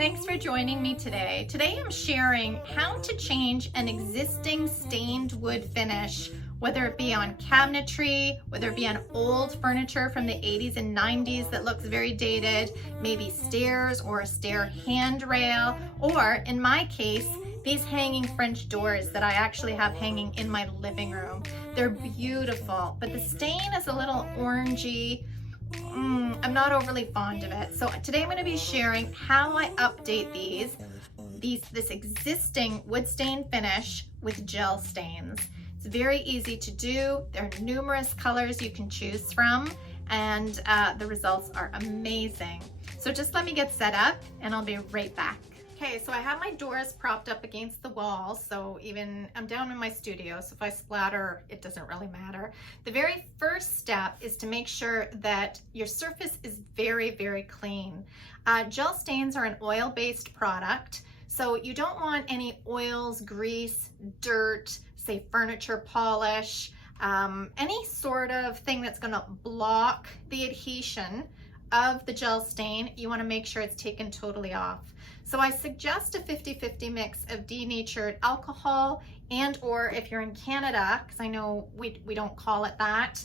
Thanks for joining me today. Today I'm sharing how to change an existing stained wood finish, whether it be on cabinetry, whether it be on old furniture from the 80s and 90s that looks very dated, maybe stairs or a stair handrail, or in my case, these hanging French doors that I actually have hanging in my living room. They're beautiful, but the stain is a little orangey. I'm not overly fond of it. So today I'm going to be sharing how I update this existing wood stain finish with gel stains. It's very easy to do. There are numerous colors you can choose from, and the results are amazing. So just let me get set up and I'll be right back. Okay, so I have my doors propped up against the wall, so I'm down in my studio, so if I splatter, it doesn't really matter. The very first step is to make sure that your surface is very, very clean. Gel stains are an oil-based product, so you don't want any oils, grease, dirt, say furniture polish, any sort of thing that's gonna block the adhesion of the gel stain. You wanna make sure it's taken totally off. So I suggest a 50-50 mix of denatured alcohol and or if you're in Canada, because I know we don't call it that,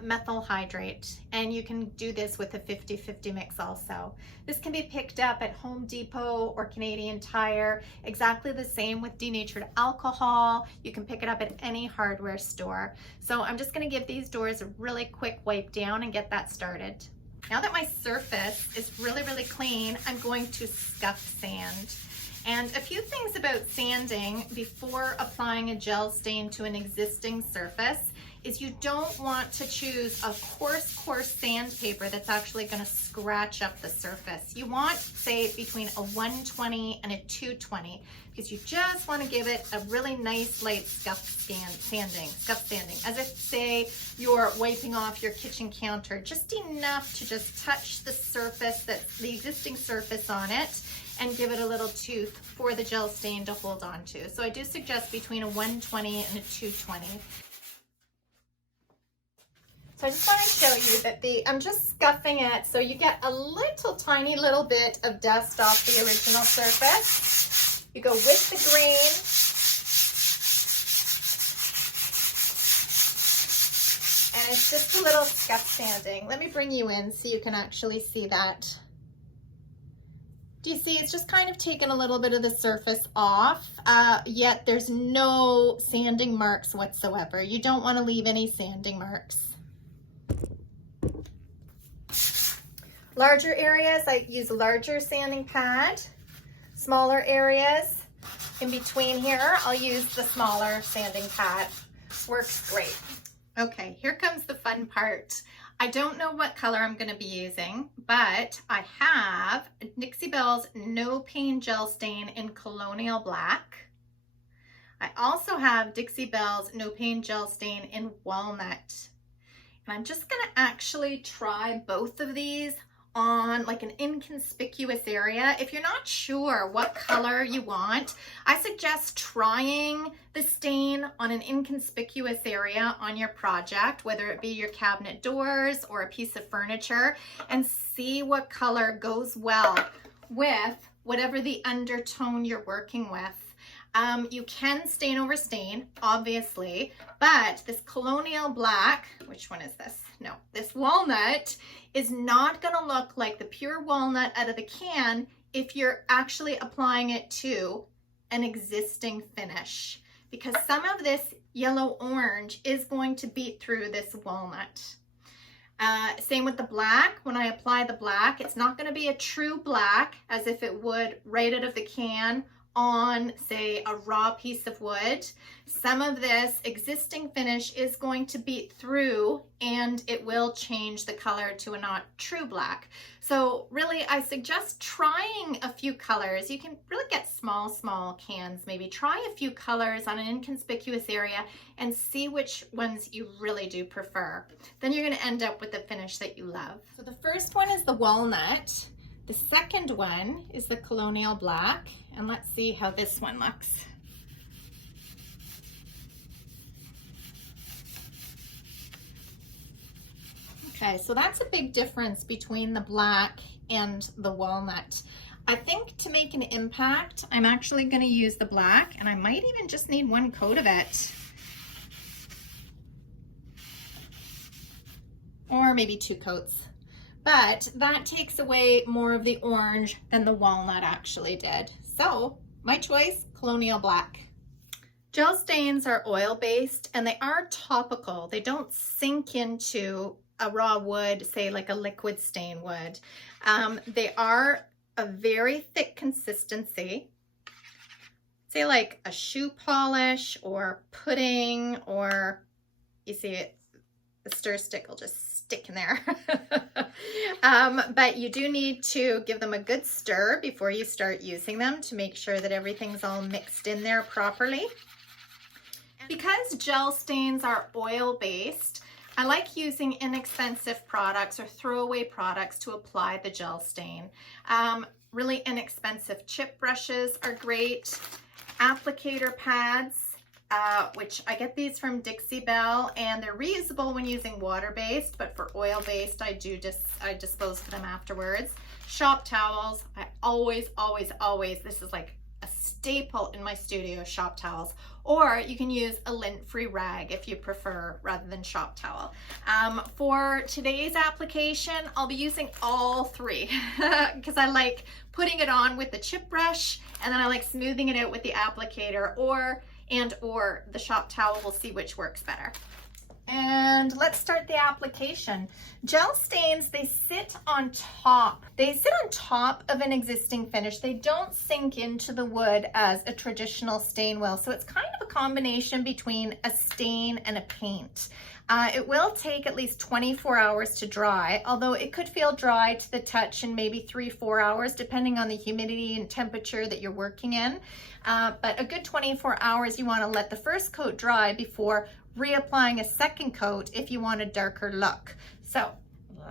methyl hydrate. And you can do this with a 50-50 mix also. This can be picked up at Home Depot or Canadian Tire. Exactly the same with denatured alcohol. You can pick it up at any hardware store. So I'm just gonna give these doors a really quick wipe down and get that started. Now that my surface is really, really clean, I'm going to scuff sand. And a few things about sanding before applying a gel stain to an existing surface is you don't want to choose a coarse sandpaper that's actually going to scratch up the surface. You want, say, between a 120 and a 220 because you just want to give it a really nice light scuff sanding. As if, say, you're wiping off your kitchen counter, just enough to just touch the surface, that's the existing surface on it, and give it a little tooth for the gel stain to hold on to. So I do suggest between a 120 and a 220. So I just want to show you that I'm just scuffing it so you get a tiny little bit of dust off the original surface. You go with the grain. And it's just a little scuff sanding. Let me bring you in so you can actually see that. Do you see, it's just kind of taken a little bit of the surface off, yet there's no sanding marks whatsoever. You don't want to leave any sanding marks. Larger areas, I use a larger sanding pad. Smaller areas, in between here, I'll use the smaller sanding pad. Works great. Okay, here comes the fun part. I don't know what color I'm going to be using, but I have Dixie Belle's No Pain Gel Stain in Colonial Black. I also have Dixie Belle's No Pain Gel Stain in Walnut. And I'm just going to actually try both of these on like an inconspicuous area. If you're not sure what color you want, I suggest trying the stain on an inconspicuous area on your project, whether it be your cabinet doors or a piece of furniture, and see what color goes well with whatever the undertone you're working with. You can stain over stain, obviously, but this Colonial Black, which one is this? No, this Walnut is not going to look like the pure walnut out of the can if you're actually applying it to an existing finish, because some of this yellow orange is going to beat through this walnut. Same with the black. When I apply the black, it's not going to be a true black as if it would right out of the can on, say, a raw piece of wood. Some of this existing finish is going to beat through and it will change the color to a not true black. So really, I suggest trying a few colors. You can really get small cans, maybe try a few colors on an inconspicuous area and see which ones you really do prefer. Then you're going to end up with the finish that you love. So the first one is the Walnut. The second one is the Colonial Black, and let's see how this one looks. Okay, so that's a big difference between the black and the walnut. I think to make an impact, I'm actually going to use the black, and I might even just need one coat of it. Or maybe 2 coats. But that takes away more of the orange than the walnut actually did. So my choice, Colonial Black. Gel stains are oil-based and they are topical. They don't sink into a raw wood, say like a liquid stain would. They are a very thick consistency, say like a shoe polish or pudding, or you see it, the stir stick will just stick in there. But you do need to give them a good stir before you start using them to make sure that everything's all mixed in there properly. Because gel stains are oil-based, I like using inexpensive products or throwaway products to apply the gel stain. Really inexpensive chip brushes are great. Applicator pads, which I get these from Dixie Belle, and they're reusable when using water-based, but for oil-based, I dispose of them afterwards. Shop towels, I always, this is like a staple in my studio, shop towels. Or you can use a lint-free rag if you prefer, rather than shop towel. For today's application, I'll be using all 3 because I like putting it on with the chip brush, and then I like smoothing it out with the applicator, or the shop towel. We'll see which works better. And let's start the application. Gel stains, they sit on top. They sit on top of an existing finish. They don't sink into the wood as a traditional stain will. So it's kind of a combination between a stain and a paint. It will take at least 24 hours to dry, although it could feel dry to the touch in maybe 3-4 hours, depending on the humidity and temperature that you're working in. But a good 24 hours, you want to let the first coat dry before reapplying a second coat if you want a darker look. So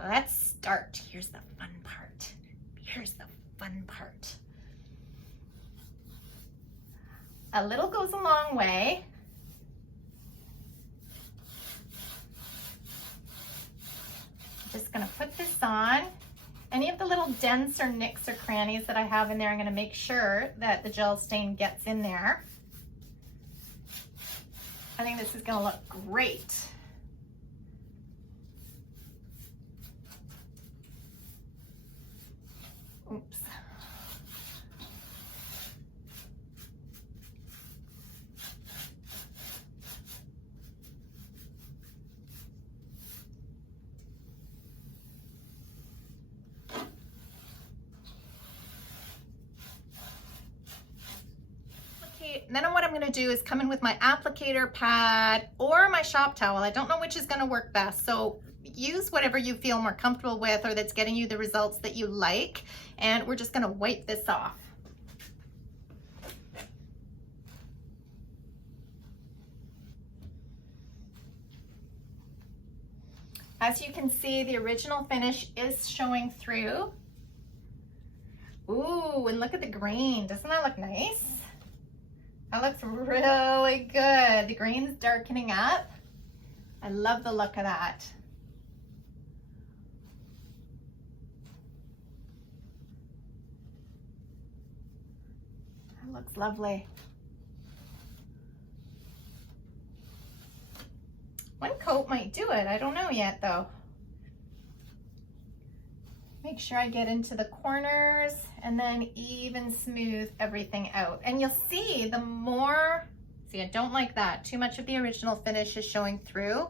let's start. Here's the fun part. A little goes a long way. Just gonna put this on. Any of the little dents or nicks or crannies that I have in there, I'm gonna make sure that the gel stain gets in there. I think this is gonna look great. Oops. Then what I'm going to do is come in with my applicator pad or my shop towel. I don't know which is going to work best, so use whatever you feel more comfortable with or that's getting you the results that you like. And we're just going to wipe this off. As you can see, the original finish is showing through. Ooh, and look at the grain. Doesn't that look nice? That looks really good. The grain's darkening up. I love the look of that. That looks lovely. One coat might do it. I don't know yet though. Make sure I get into the corners and then even smooth everything out. And you'll see the more, see, I don't like that. Too much of the original finish is showing through.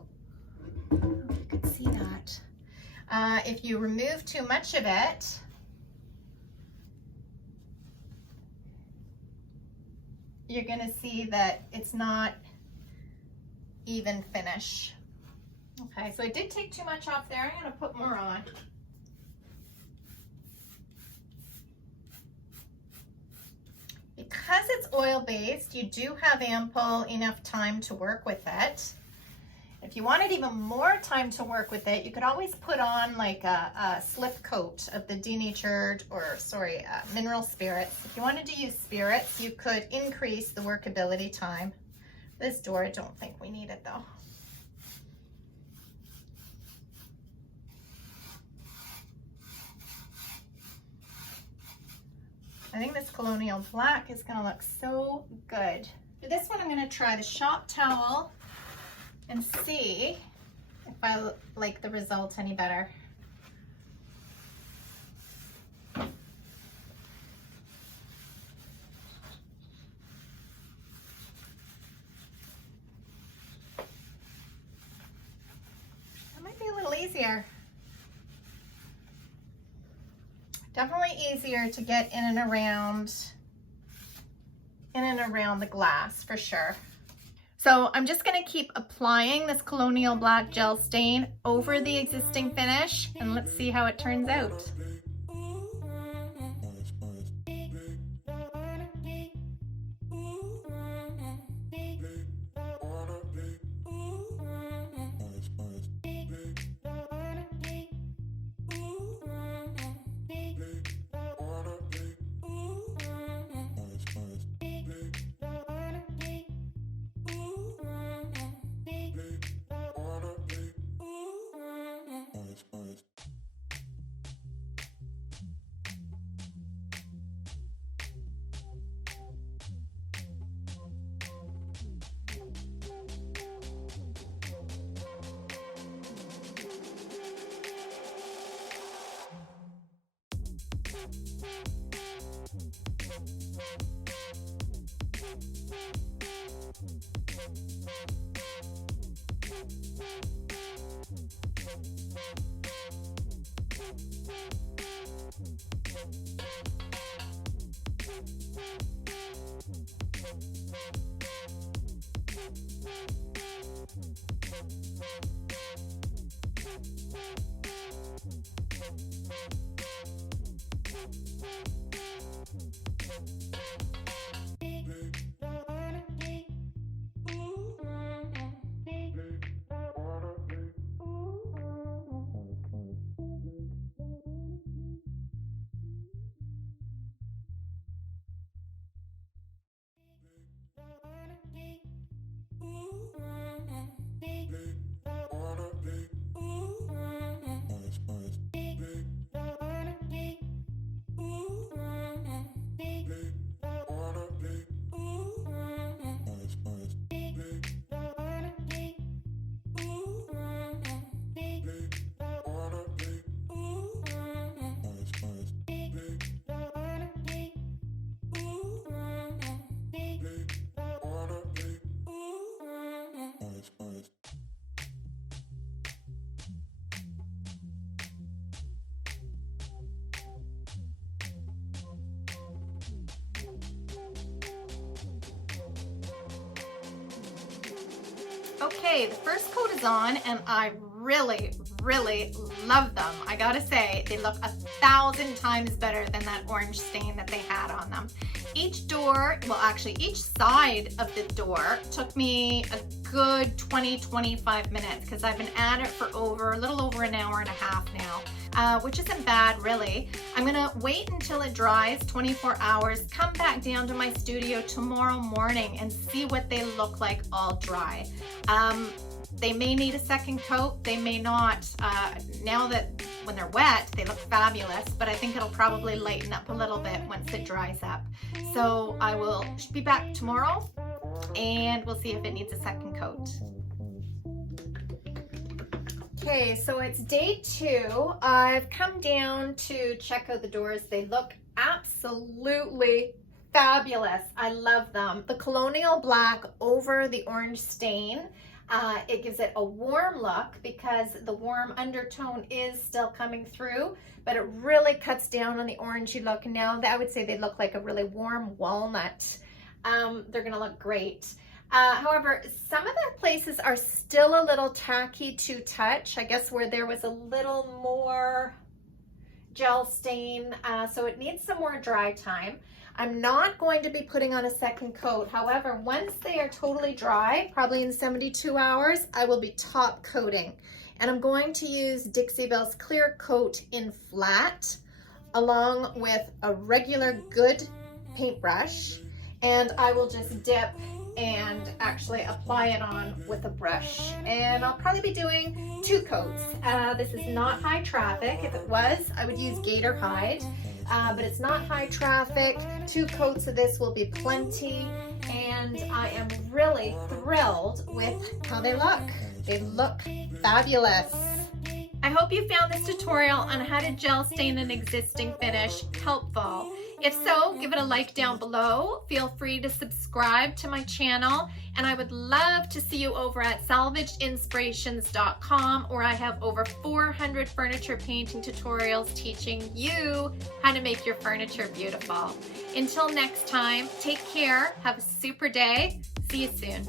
You can see that. If you remove too much of it, you're gonna see that it's not even finish. Okay, so I did take too much off there. I'm gonna put more on. Because it's oil-based, you do have ample enough time to work with it. If you wanted even more time to work with it, you could always put on like a slip coat of the denatured, or sorry, mineral spirits. If you wanted to use spirits, you could increase the workability time. This door, I don't think we need it though. I think this Colonial black is gonna look so good. For this one, I'm gonna try the shop towel and see if I like the result any better. That might be a little easier. Definitely easier to get in and around the glass for sure. So I'm just gonna keep applying this Colonial black gel stain over the existing finish, and let's see how it turns out. Okay, the first coat is on and I really love them. I gotta say, they look 1,000 times better than that orange stain that they had on them. Each door, well actually each side of the door took me a good 20-25 minutes because I've been at it for a little over an hour and a half now, which isn't bad really. I'm gonna wait until it dries 24 hours, come back down to my studio tomorrow morning and see what they look like all dry. They may need a second coat, they may not. Now that when they're wet, they look fabulous, but I think it'll probably lighten up a little bit once it dries up. So I will be back tomorrow and we'll see if it needs a second coat. Okay, so it's day 2. I've come down to check out the doors. They look absolutely fabulous. I love them. The Colonial black over the orange stain. It gives it a warm look because the warm undertone is still coming through, but it really cuts down on the orangey look. Now I would say they look like a really warm walnut. They're gonna look great. However, some of the places are still a little tacky to touch. I guess where there was a little more gel stain, so it needs some more dry time. I'm not going to be putting on a second coat. However, once they are totally dry, probably in 72 hours, I will be top coating. And I'm going to use Dixie Belle's Clear Coat in flat, along with a regular good paintbrush. And I will just dip and actually apply it on with a brush. And I'll probably be doing 2 coats. This is not high traffic. If it was, I would use gator hide. but it's not high traffic. 2 coats of this will be plenty, and I am really thrilled with how they look. They look fabulous. I hope you found this tutorial on how to gel stain an existing finish helpful. If so, give it a like down below. Feel free to subscribe to my channel, and I would love to see you over at salvagedinspirations.com, where I have over 400 furniture painting tutorials teaching you how to make your furniture beautiful. Until next time, take care, have a super day, see you soon.